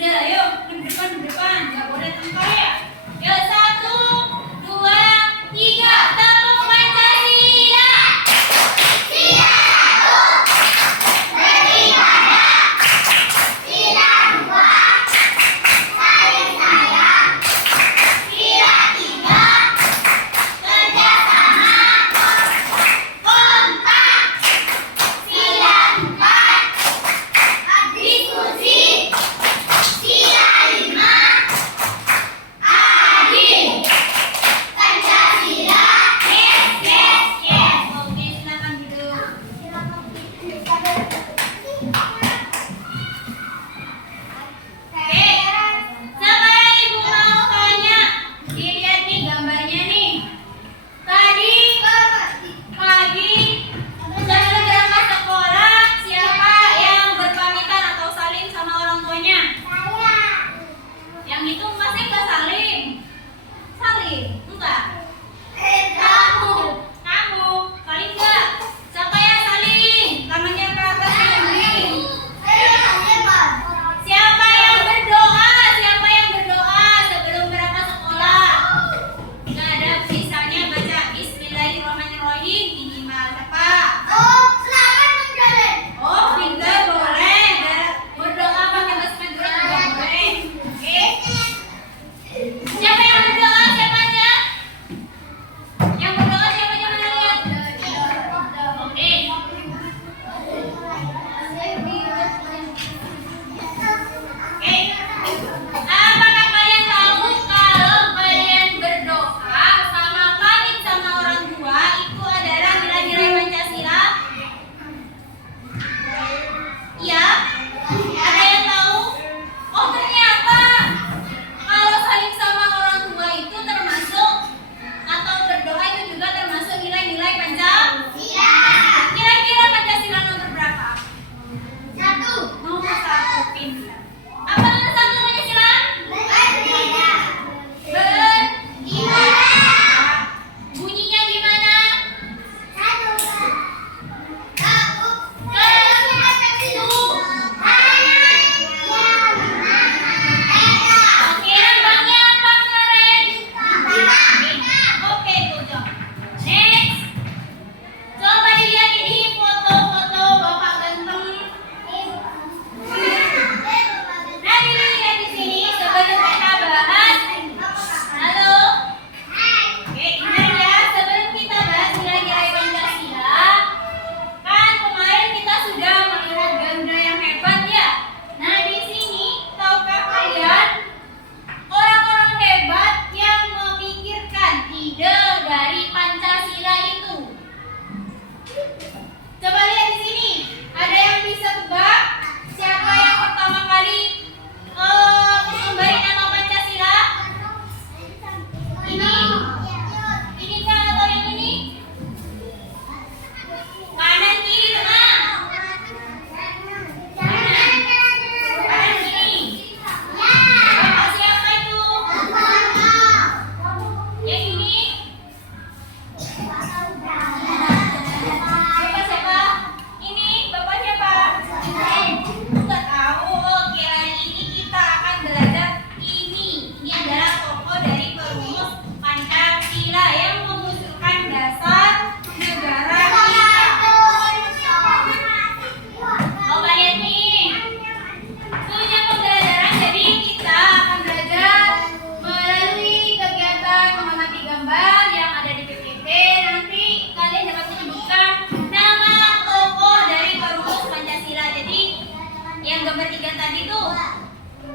Udah, ayo ke depan, nggak boleh tengkar ya. Yuk, 1, 2, 3, tepuk Pancasila.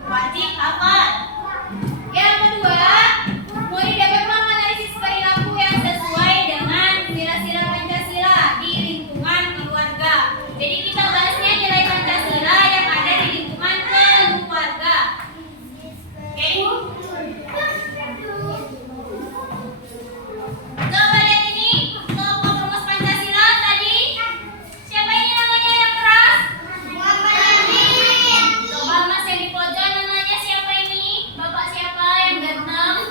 Wajib hafal. Yang kedua, murid dapat menganalisis perilaku yang sesuai dengan sila-sila Pancasila di lingkungan keluarga. Jadi kita bahasnya nilai Pancasila yang ada di lingkungan keluarga. Oke. Coba lihat ini, kelompok rumus Pancasila tadi. Siapa ini namanya yang keras? Coba Mas yang di pojok namanya siapa ini? Bapak siapa yang ganteng?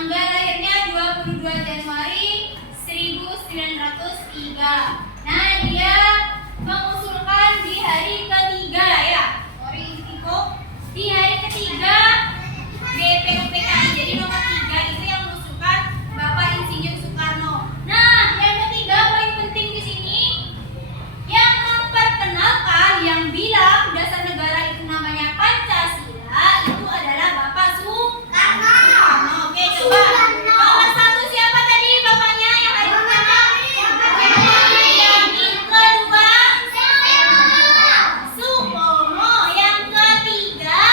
Tanggal lahirnya 22 Januari 1903. Nah, dia mengusulkan di hari ketiga ya. Sorry, Tiko. Di hari ketiga BPUPKI. Jadi nomor 3 itu yang mengusulkan Bapak Insinyur Soekarno. Nah, yang ketiga poin penting di sini yang memperkenalkan, yang bilang dasar negara itu namanya Pancasila itu adalah Bapak Soekarno. Oke, coba. Nomor 1 siapa tadi bapaknya yang hari pertama? Yang kedua Soekarno. Yang ketiga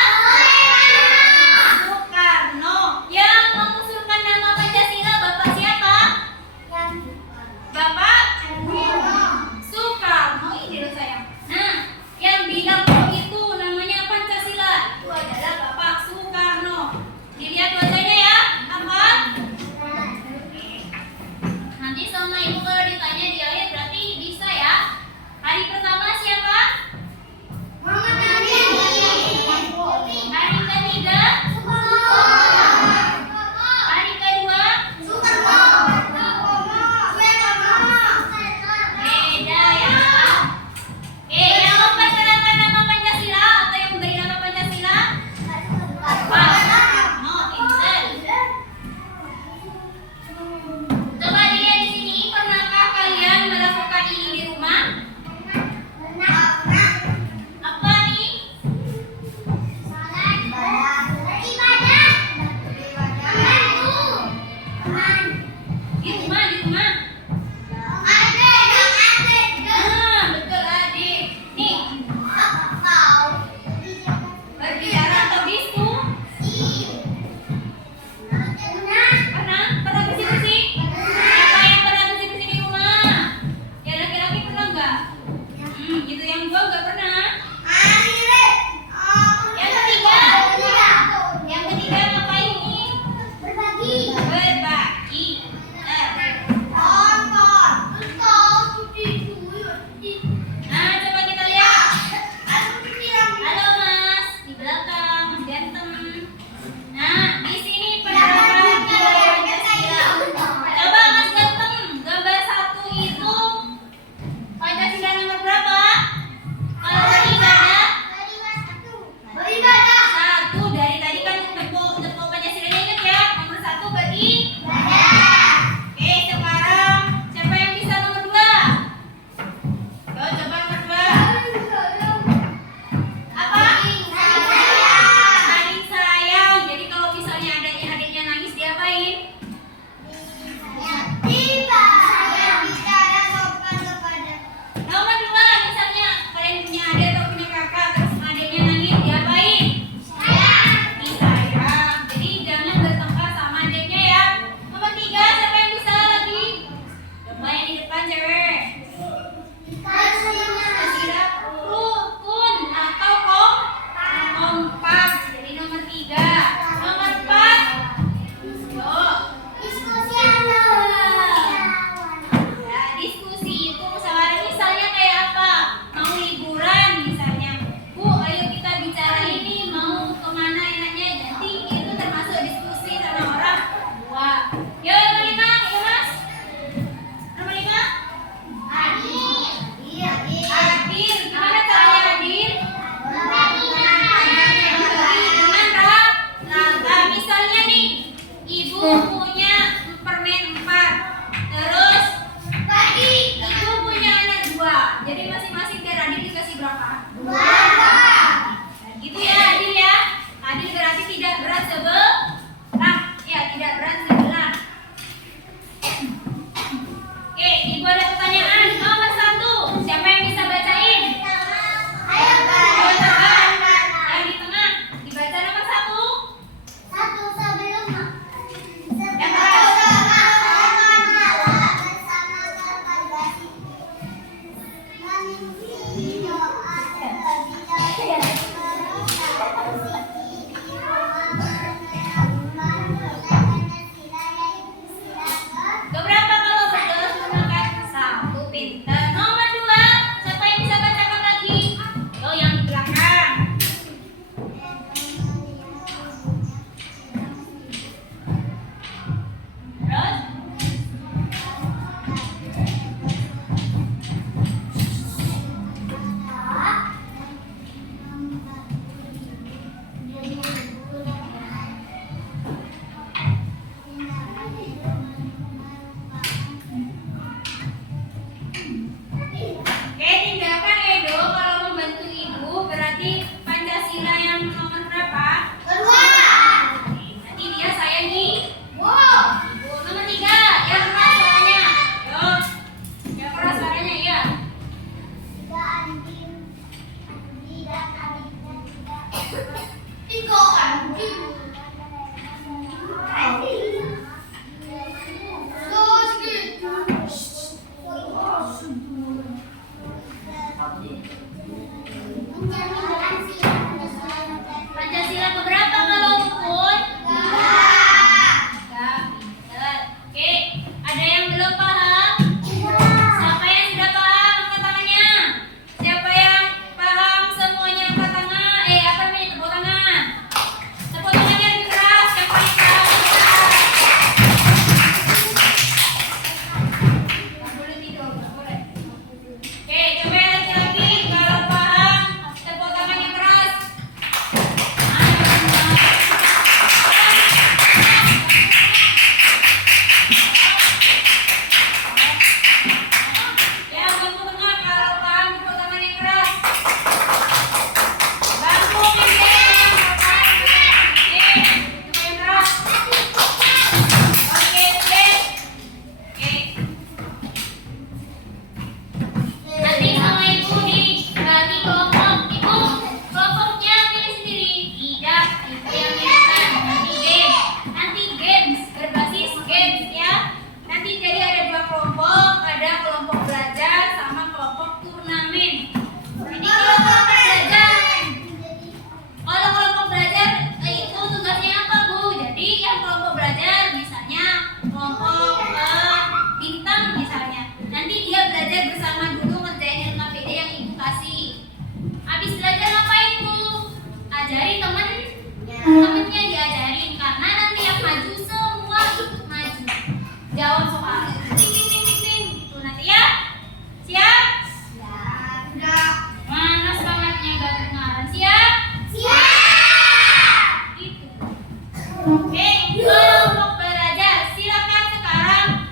Oke, kelompok belajar. Silakan sekarang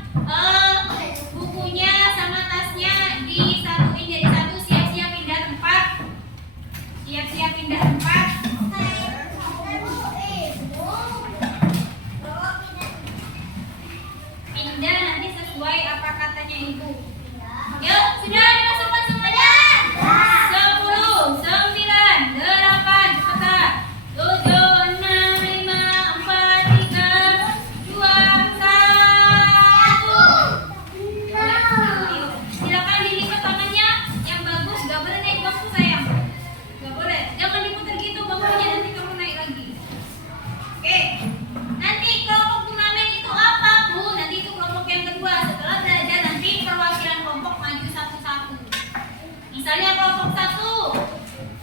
bukunya sama tasnya disatuin jadi satu. Siap-siap pindah tempat. Siap-siap pindah tempat. Pindah nanti sesuai apa katanya ibu. Yuk, sudah dimasukkan semuanya. 10, 9, 8, cepetan. 7, 6, 5, 4, 3, 2, 1. Silakan dilipat tangannya yang bagus. Gak boleh naik bangku sayang. Gak boleh. Jangan diputar gitu bangkunya, nanti kamu naik lagi. Oke. Nanti kelompok turnamen itu apa, Bu? Nanti itu kelompok yang kedua. Setelah belajar nanti perwakilan kelompok maju satu-satu. Misalnya kelompok 1,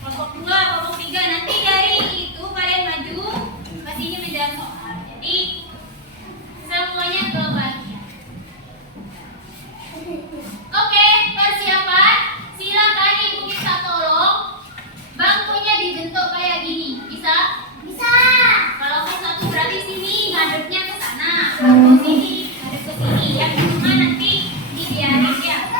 kelompok 2, kelompok 3. Nanti dari itu kalian maju ke sini menjawab soal. Jadi semuanya ke bagian. Oke, persiapan. Silakan ibu minta tolong bangkunya dibentuk kayak gini. Bisa? Bisa. Kalau ke 1 berarti sini ngadepnya ke sana. Kalau sini ngadep ke sini. Yang di rumah nanti dibiarin ya.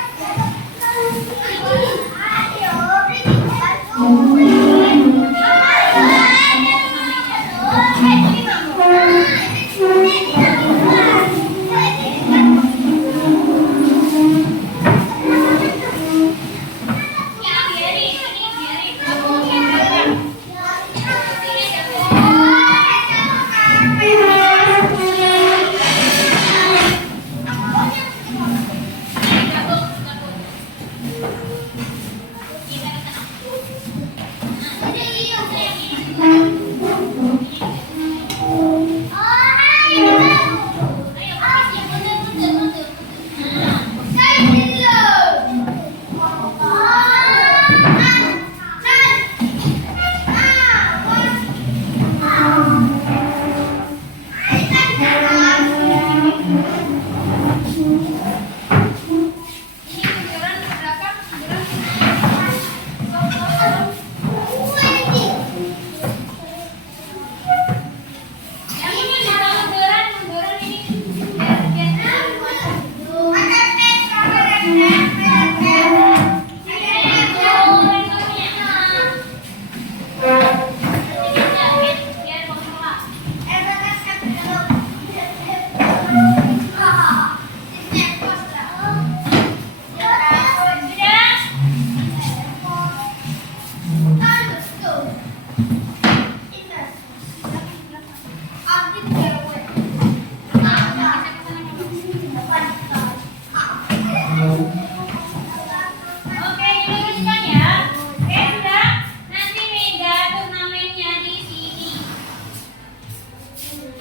Oke, diluruskan ya. Oke, sudah. Nanti meja turnamennya di sini.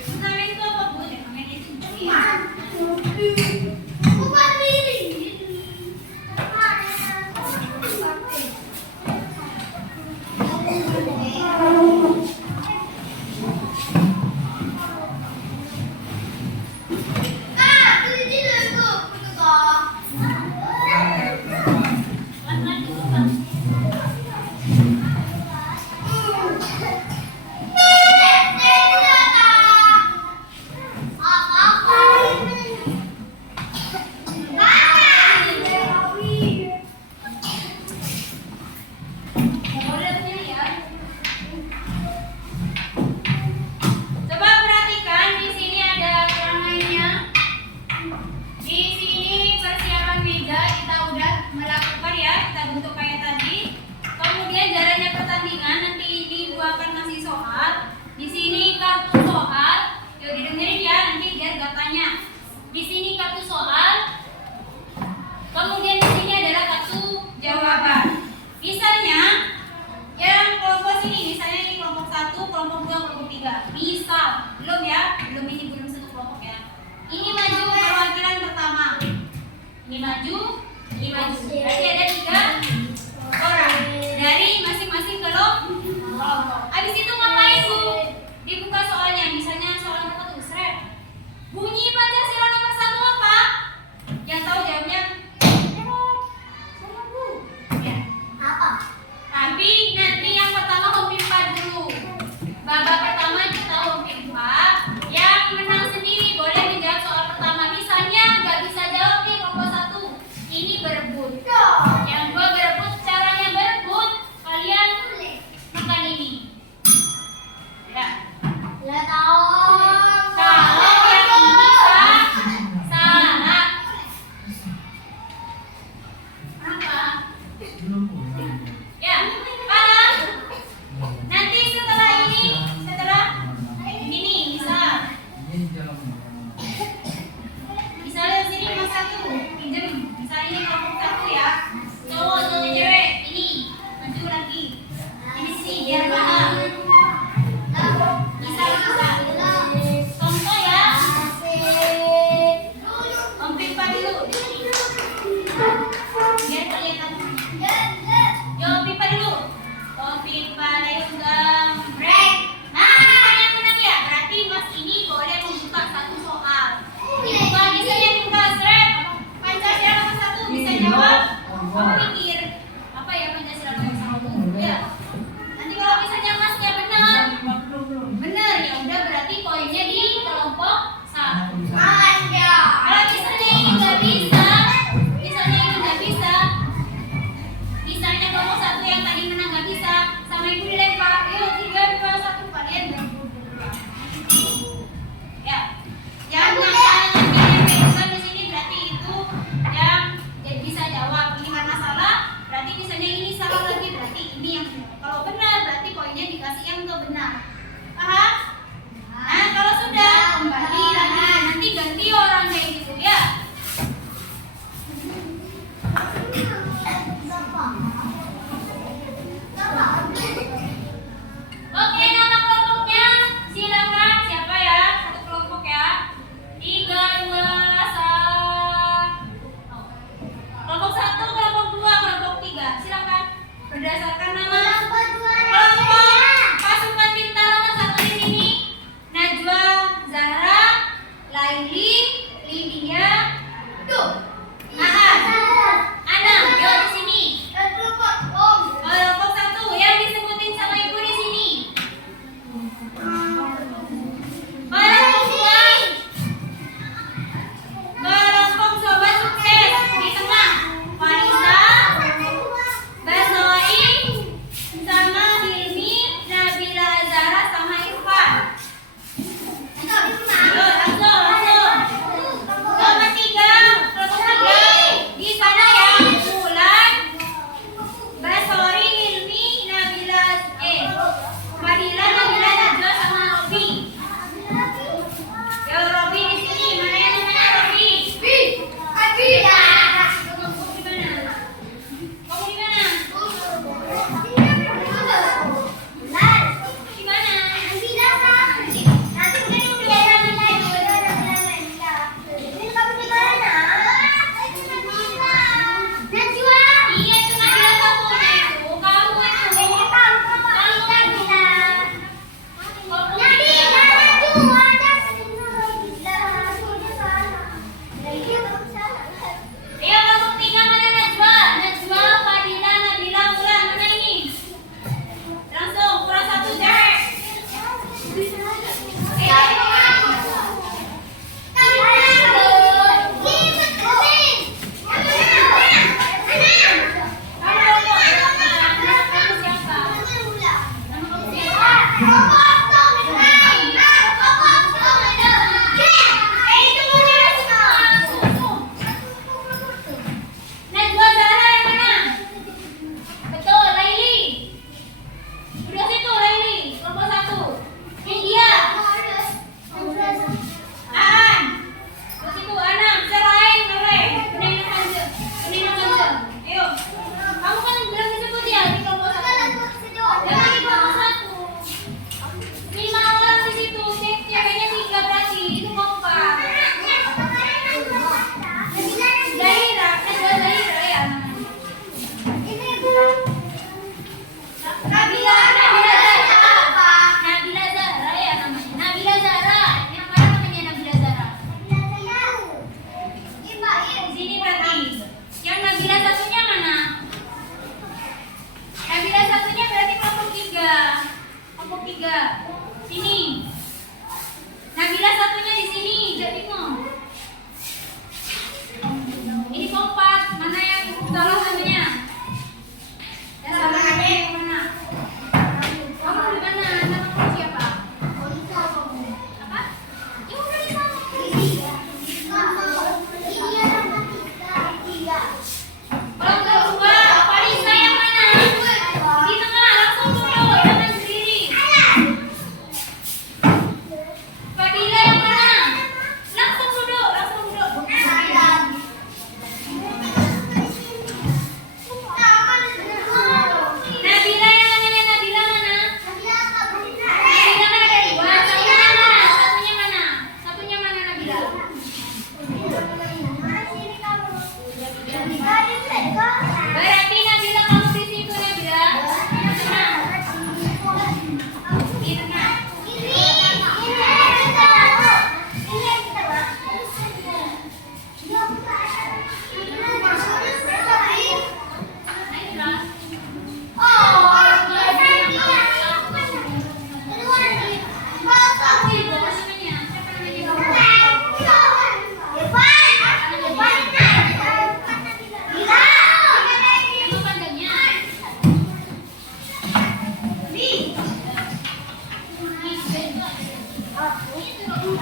Turnamen itu apa, Bu? Turnamen itu ya. Bukan diri. Coba perhatikan di sini ada keramaiannya. Di sini persiapan meja kita udah melakukan ya, kita bentuk kayak tadi. Kemudian jalannya pertandingan nanti ini gua akan ngasih soal. Di sini kartu soal. Yuk didengerin ya, nanti biar gak tanya. Di sini kartu soal. Kemudian di sini adalah kartu jawaban. Misalnya yang kelompok sini, misalnya ini kelompok 1, kelompok 2, kelompok 3. Misal, belum ya, belum satu kelompok ya. Ini maju perwakilan pertama. Ini maju, ini maju. Berarti ada 3 orang dari masing-masing kelompok. Habis itu ngapain, Bu? Dibuka soalnya, misalnya soal apa tuh? Sret. Bunyi Pancasila nomor 1 apa? Yang tahu jawabnya tapi nanti yang pertama home 4 dulu. Babak pertama kita home 4. kamu mikir apa ya Pancasila itu ya. Nanti kalau misalnya masnya benar, ya udah berarti poinnya di kelompok satu. Kalau misalnya ini nggak bisa, misalnya kelompok satu yang tadi menang nggak bisa, sama ibu dilempar, yuk 3, 2, 1 kalian berkumpul. Ya, yang nyampe di sini berarti itu yang bisa jawab. Ini karena salah. Siapa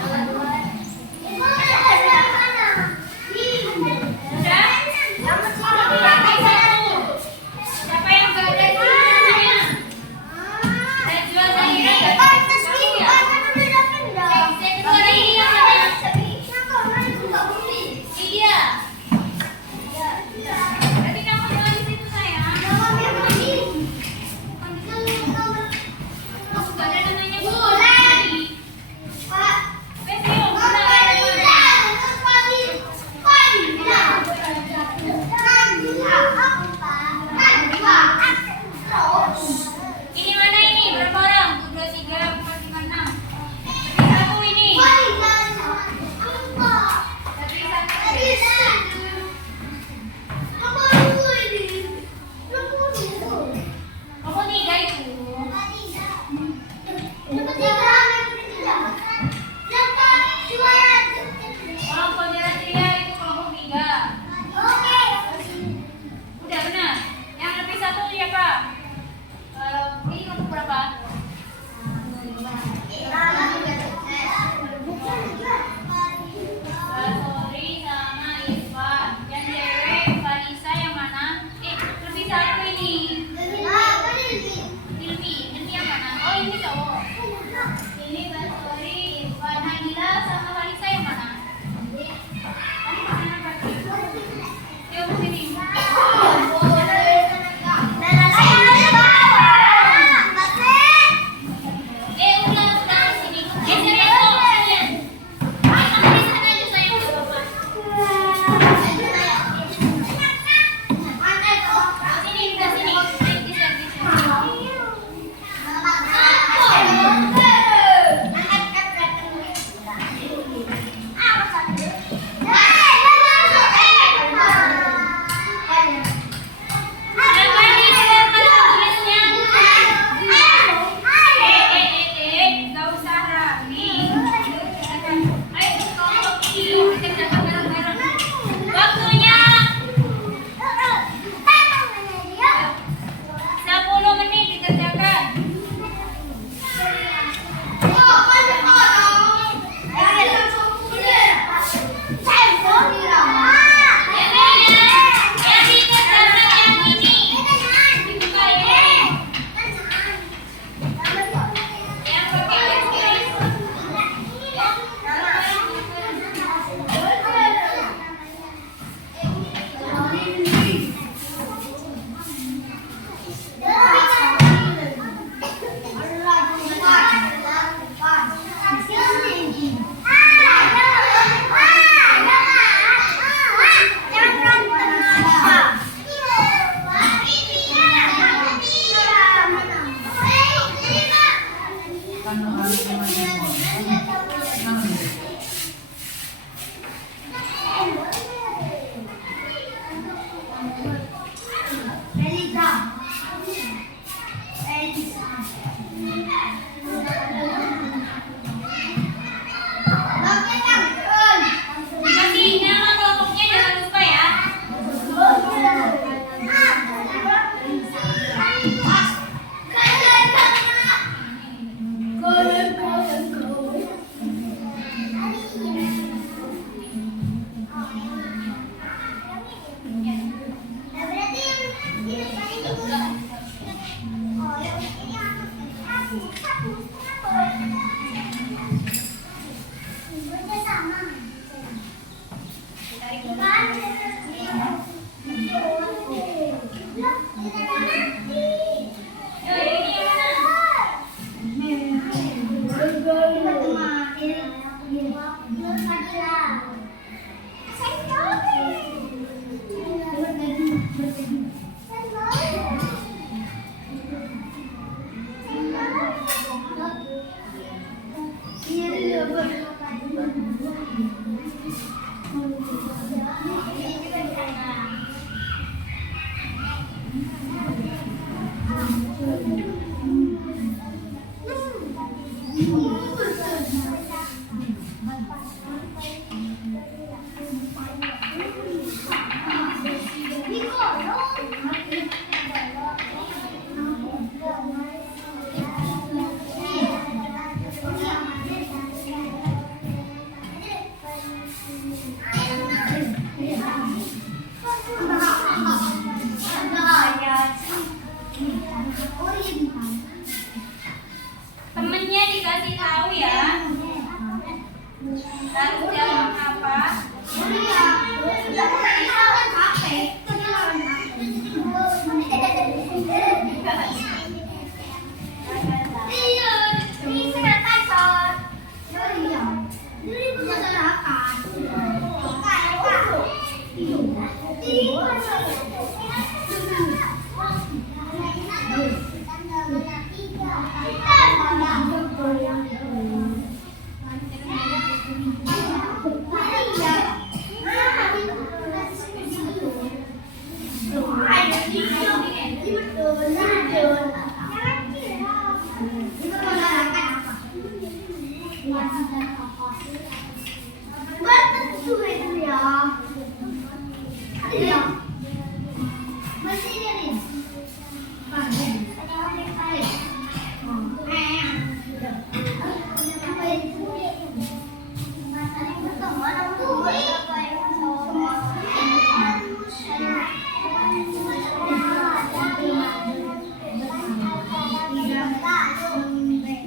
yang gak ada jualnya? Saya jual Zahira ya? Saya keluar ini yang mana? Iya. Berarti kamu jual di situ sayang. Aku gak ada namanya Bu. Ini mana ini? Berapa orang? 2, 3, 4, 5, 6. Satu ini. Kamu 3 itu. Kelompok Jaratria itu kelompok 3. Udah benar. Yang lebih satu siapa? Ini kelompok berapa? Sorry sama Irfan. Yang cewek Vanessa yang mana? Lebih satu ini. Ilmi. Ini yang mana? Oh ini cowok. Ini Basori, Irfan, Nabila sama Vanessa yang mana? Kamu mana pakai? Yuk sini. Udah sini. Geser ya tuh. Kamu di sana aja sayang ke bapak. Sini, udah sini. Ayo geser. Yang lagi keluar mana tulisnya? Gak usah rapi. Ayo kelompok ini kita kerjakan bareng-bareng. Waktunya 10 menit dikerjakan. Yang ini ya. Yang dikerjakan yang ini. Dibuka ini. Yang pakai garis. Dikasih nama kelompoknya jangan lupa ya. Ini yang Betul itu ya. Iya. Masih ini.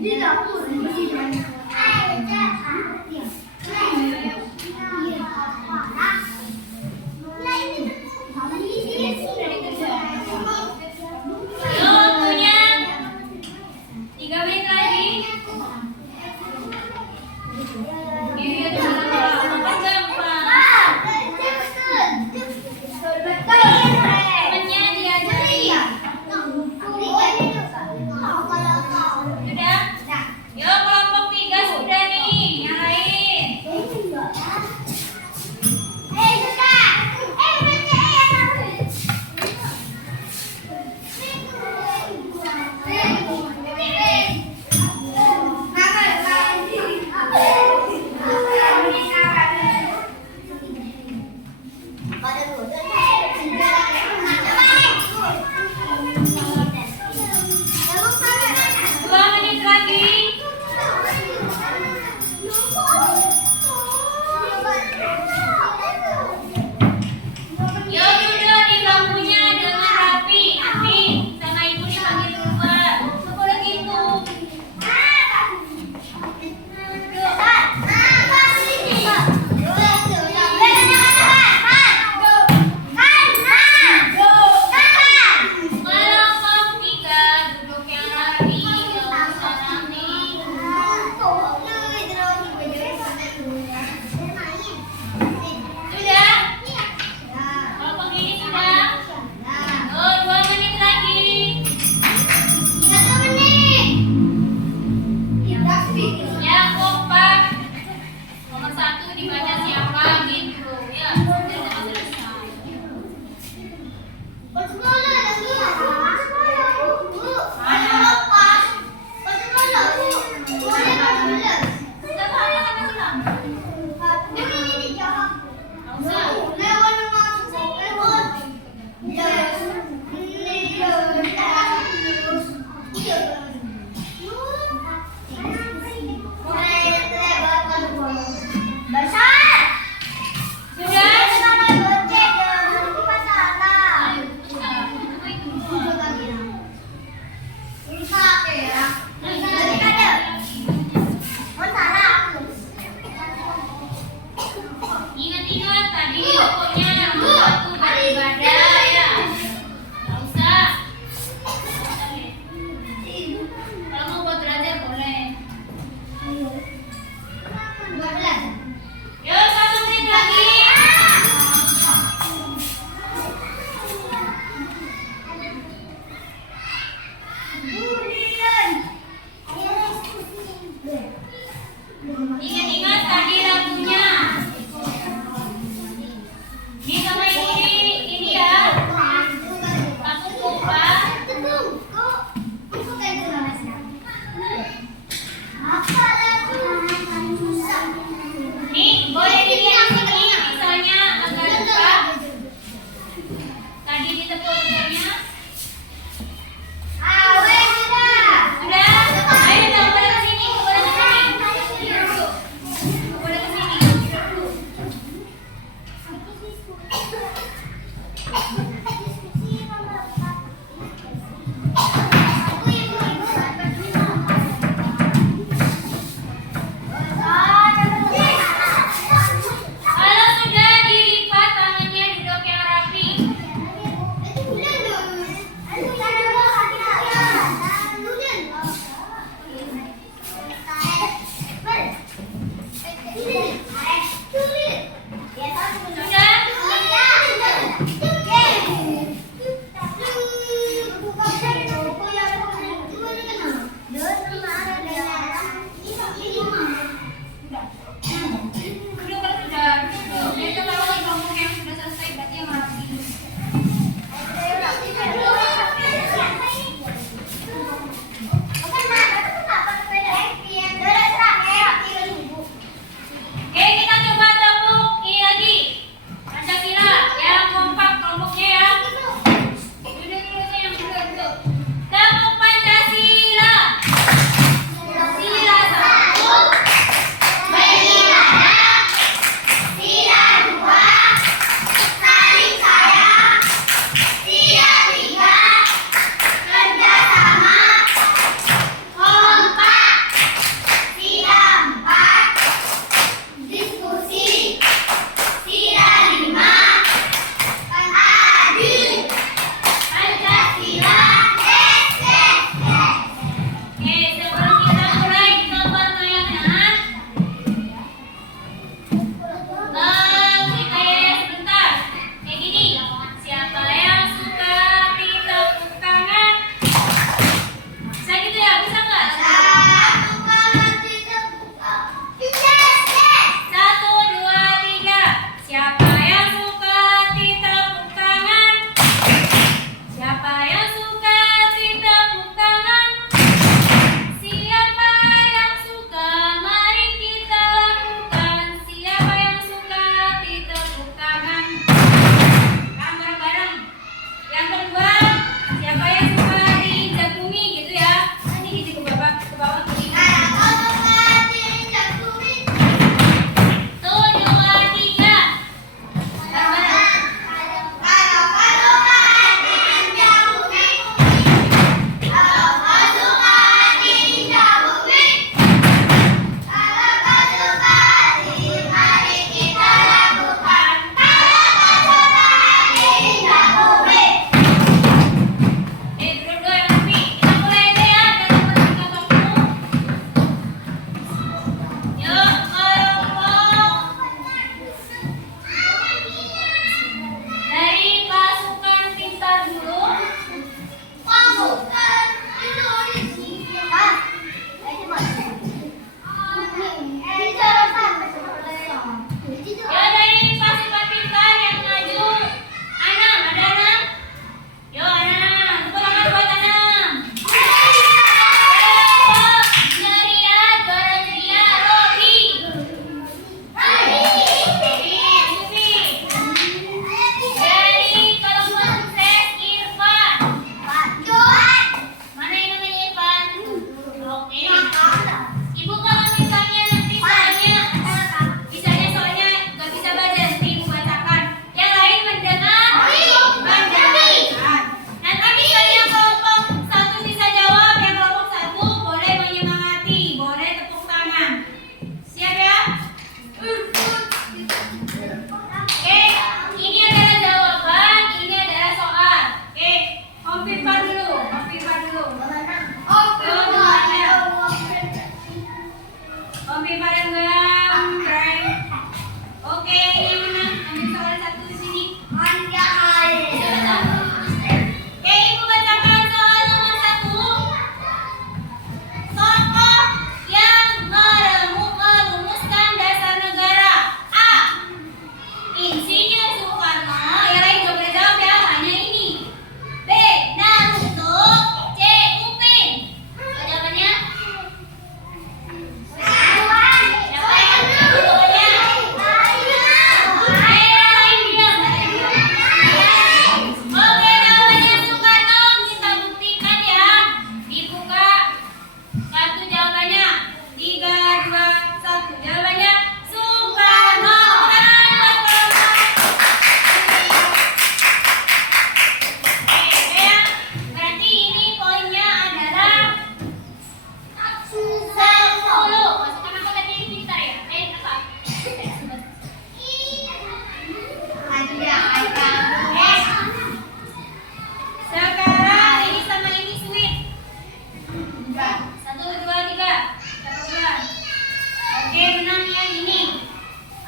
Di dapur masih banyak. Yo, waktunya 3 menit lagi. Iya, gampang. Temennya diajari. Sudah? Yo, kelompok 3 sudah nih. Yang lain. Dua menit lagi. Yo, duduk di bangkunya dengan rapi. Nanti sama ibu dipanggil keluar. Nggak boleh gitu. Kelompok 3 duduk yang rapi. Nggak usah nangis. Sudah? Kelompok ini sudah? Oh, 2 menit lagi. Ya, kompak. Nomor 1 dibaca siapa gitu. Ya, sudah selesai. Sudah paham kan sudah? Nggak usah. Besar.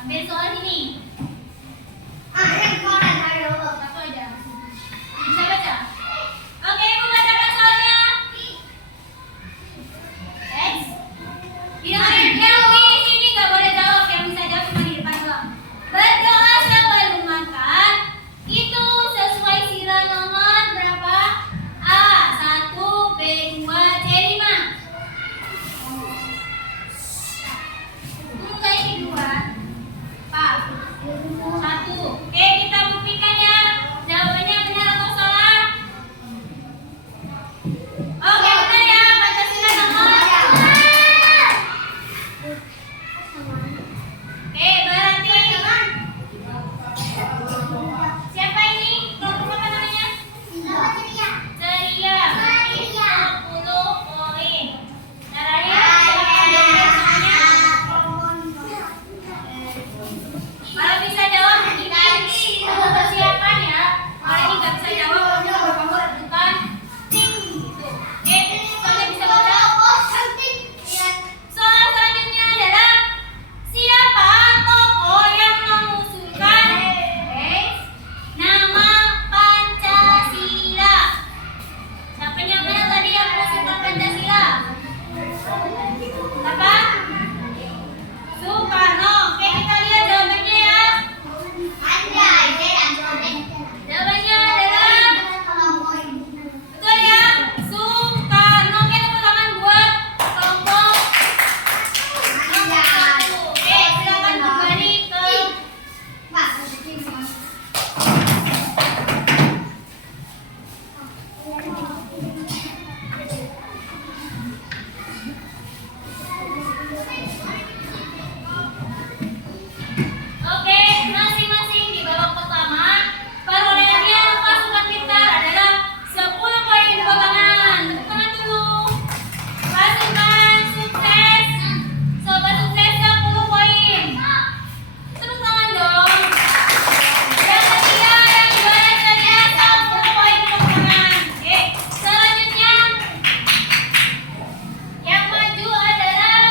Ambil soal ini. Satu aja. Bisa baca? Oke, Ibu bacakan soalnya. Next. Yang di sini nggak boleh jawab, yang bisa jawab cuma di depan doang. Berdoa sebelum makan itu sesuai sila nomor berapa? A 1, B 2, C 5. Buka ini 2. Pak. 1. Oke, kita buktikan ya. Jawabannya benar atau salah? Oke, benar ya. Pancasila nomor. Oke, berarti siapa ini? Kelompok apa namanya? Ceria. 10 poin. Caranya silakan diambil semuanya. Kalau bisa jawab ini untuk persiapan ya. Kalau ini nggak bisa jawab, kamu rebutan ting gitu. Oke, soalnya bisa baca. Soal selanjutnya adalah siapa tokoh yang mengusulkan nama Pancasila? Siapa yang mana tadi yang mengusulkan Pancasila? Siapa? Soekarno. Oke, kita lihat jawabannya ya. Jawabannya adalah betul ya, Soekarno. Oke, tepuk tangan buat kelompok nomor 1. Oke, silakan kembali ke Oke, masing-masing di babak pertama perolehannya pasukan pintar adalah 10 poin. Tepuk tangan. Tepuk tangan dulu. Pasukan sukses. Sobat sukses 10 poin. Tepuk tangan dong. Yang ketiga yang juara Ceria 10 poin. Tepuk tangan. Oke, selanjutnya yang maju adalah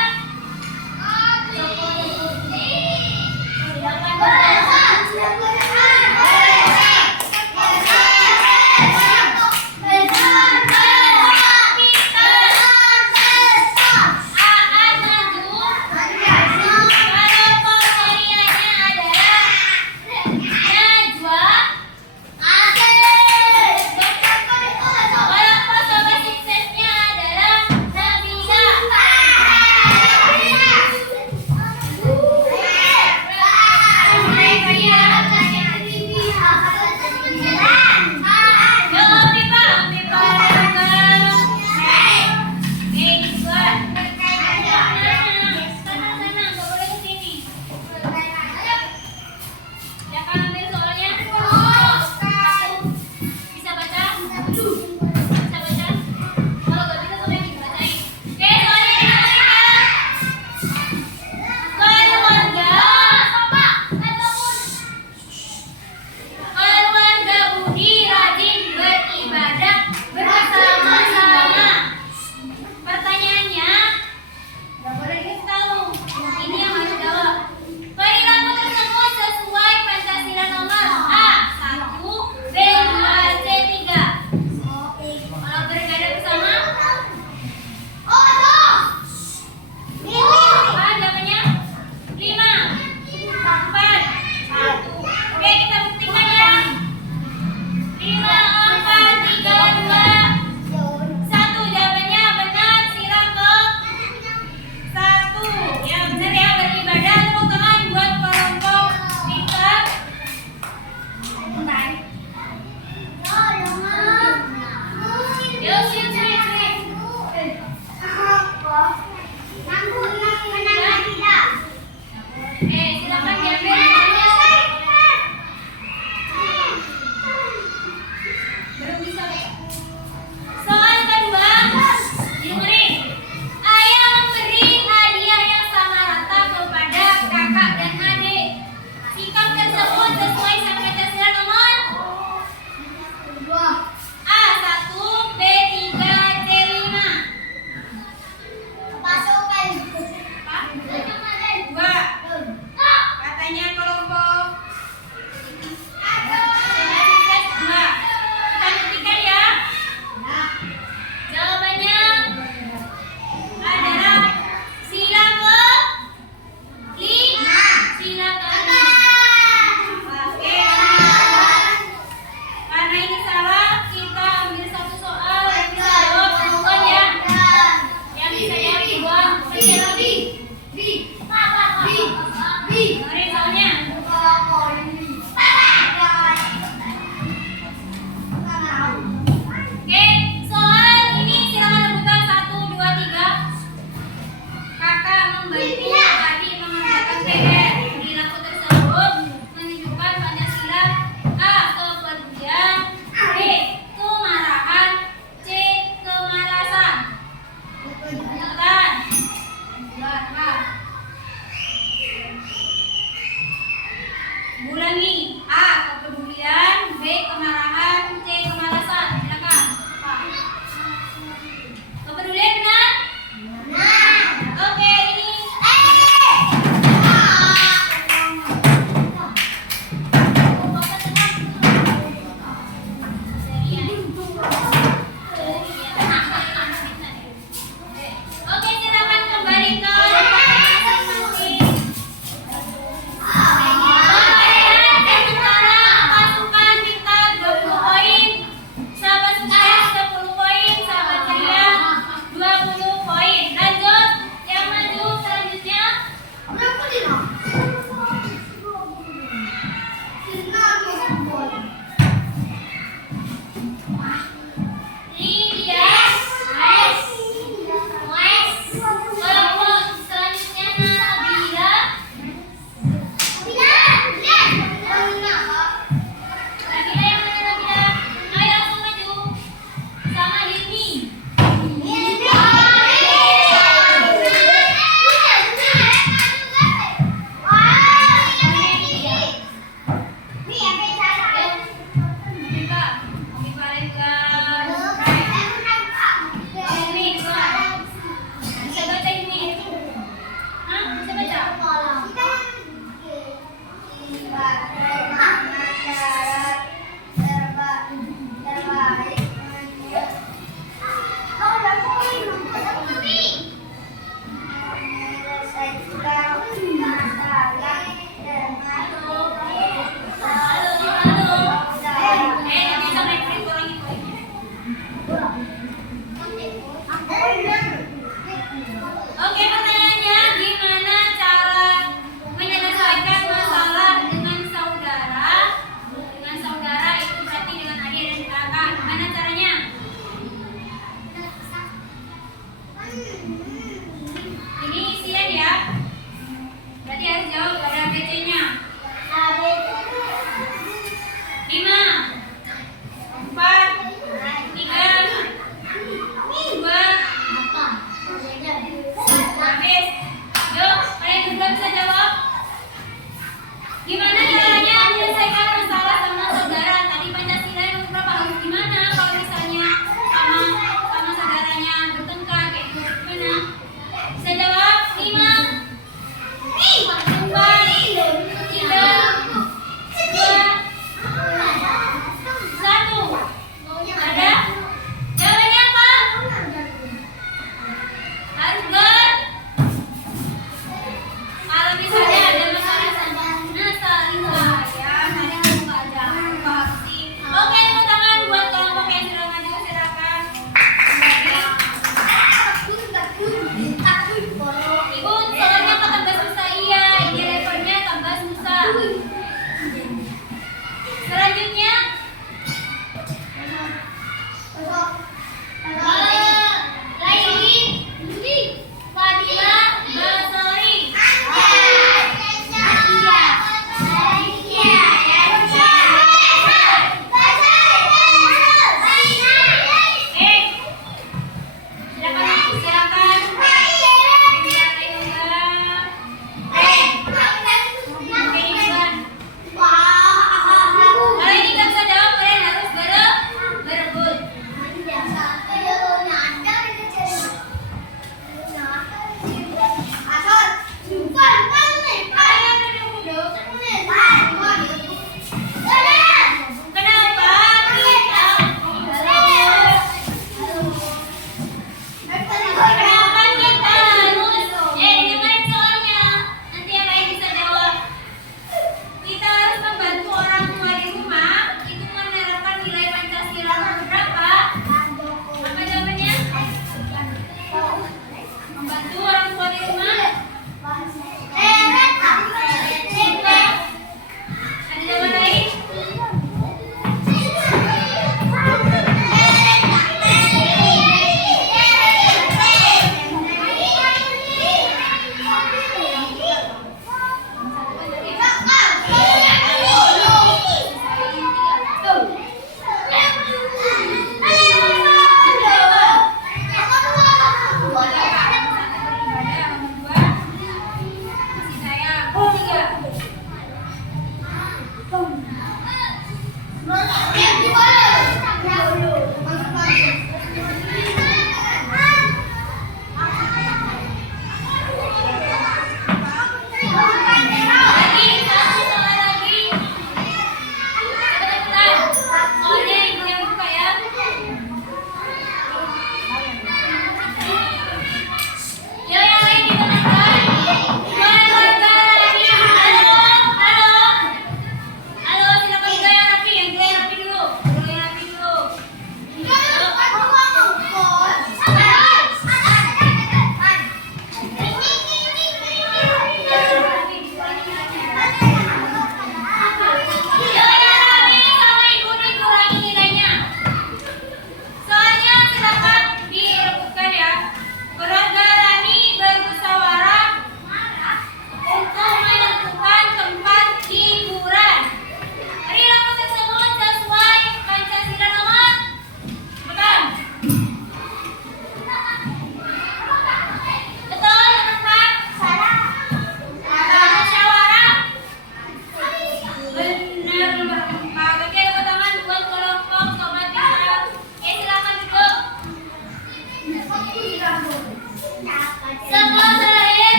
Dengerin soalnya. Oke, soal ini silakan rebutan 1, 2, 3. Kakak membantu tadi mengerjakan PR. Perilaku tersebut menunjukkan Pancasila. A. Kepedulian. B. Kemarahan. C. Kemalasan. Ikutan. Buat, Kak.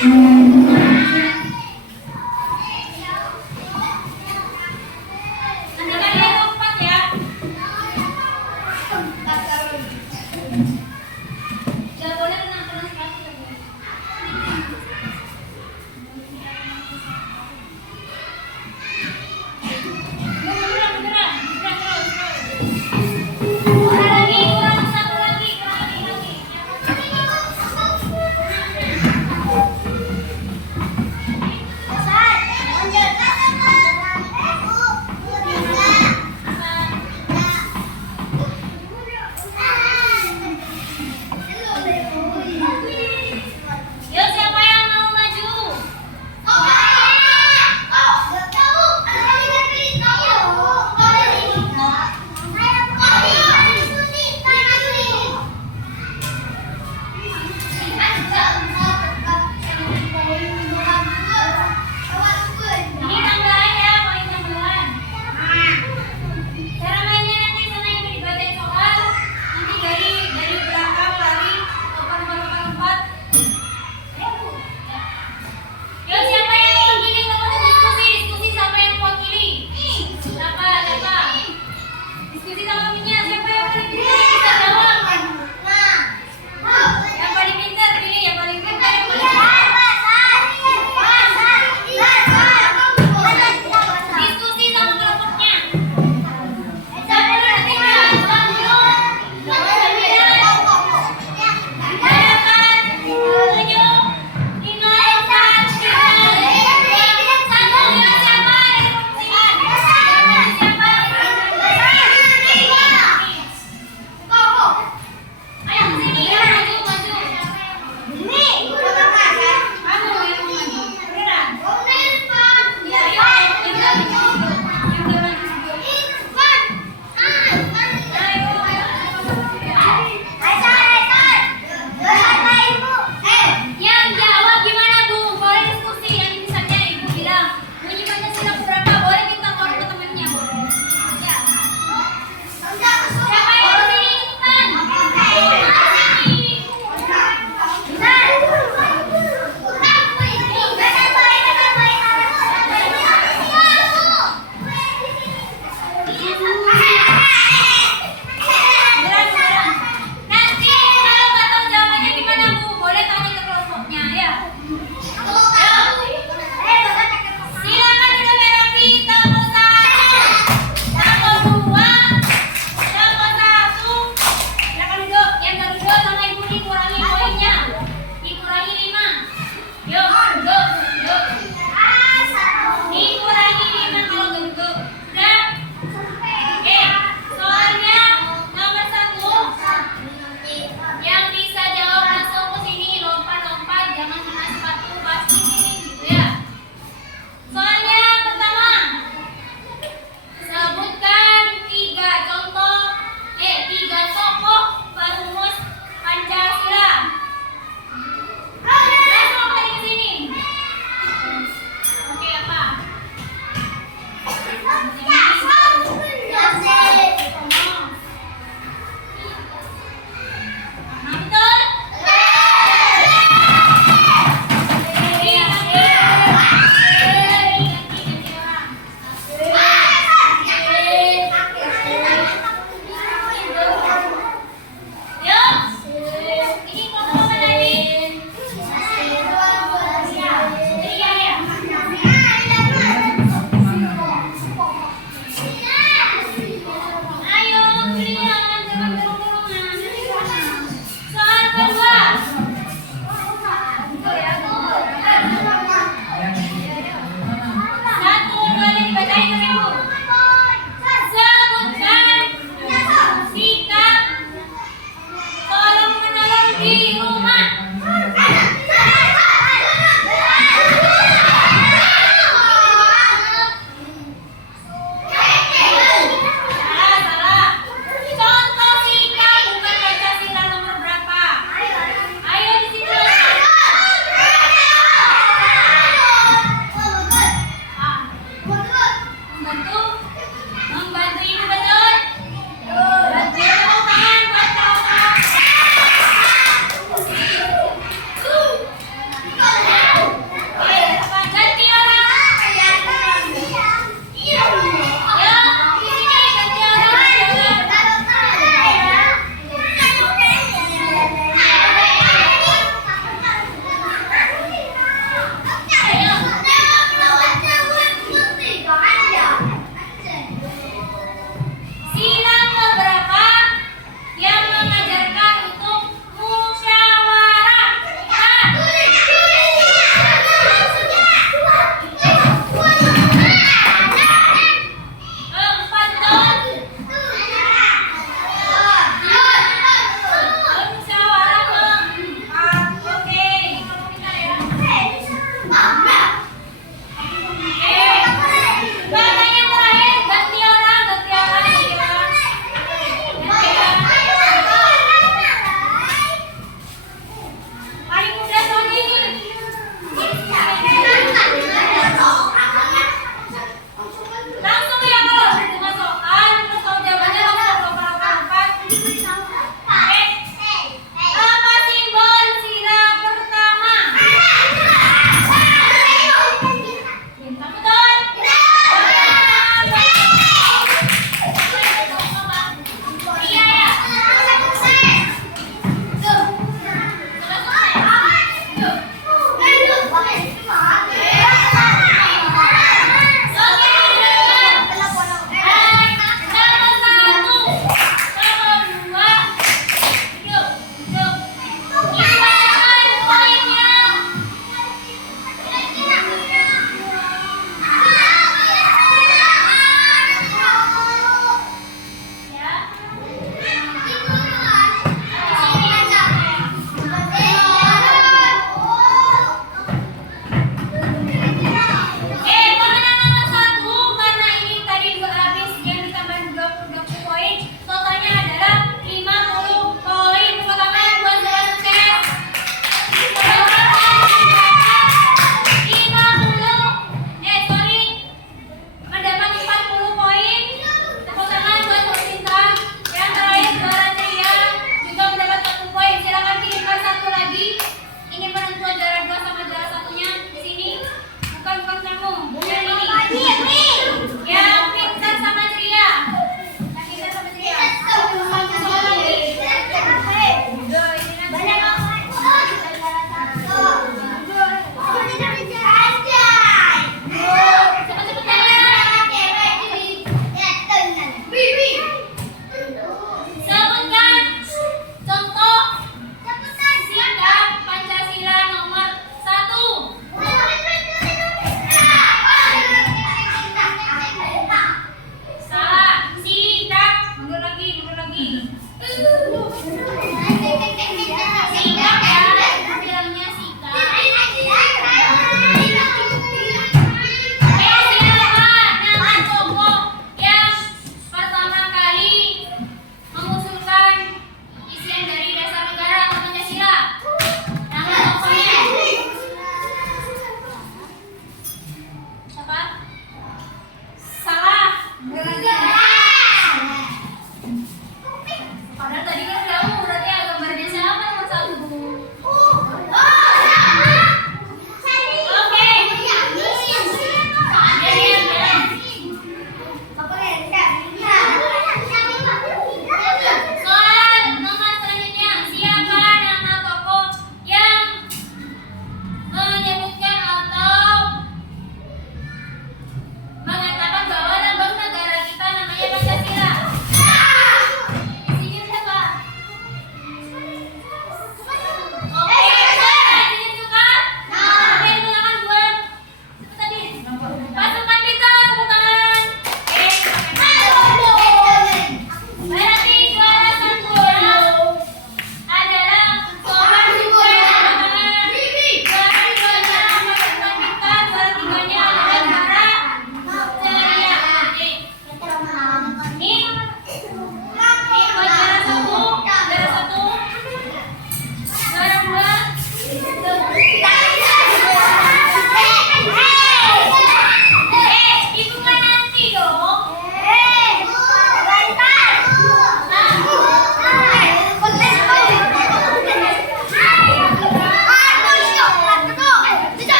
Nanti kalian lompat ya. Jagoannya tenang-tenang sekali. Beneran, beneran. Beneran, terus. Kurang lagi, kurang satu lagi, kurang lagi.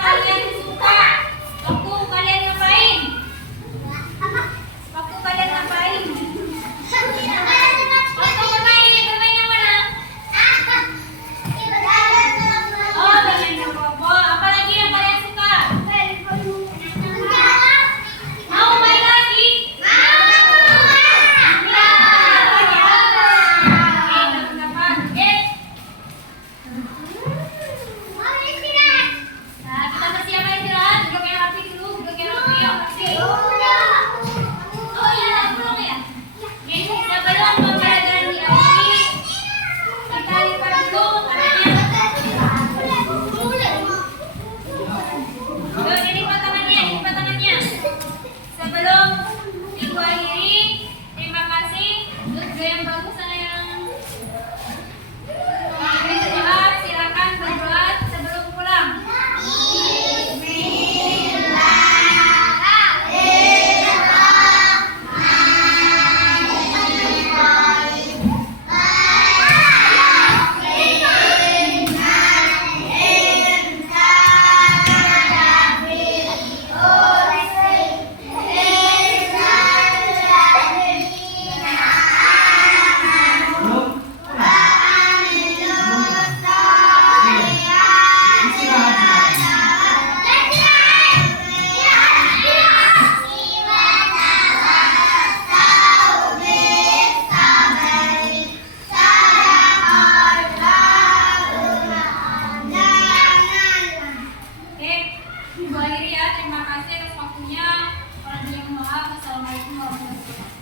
kalian suka? Waktu kalian ngapain? Waktu kalian ngapain? Waktu bermain yang mana? Oh, bermain bobo. Apalagi yang kalian suka? Mau main lagi? Nah, kita kasih apa istirahat? Duduk yang rapi dulu, duduk yang rapi. Oh iya, belum ya? Sebelum pembelajaran diakhiri, kita lipat dulu tangannya. Yuk, dilipat tangannya. Sebelum minggu akhiri, terima kasih. Doa yang bagus sana yang berdoa, silakan berdoa sebelum pulang. Oke, ibu akhiri ya. Terima kasih atas waktunya. Kalau yang maaf, assalamualaikum warahmatullahi wabarakatuh.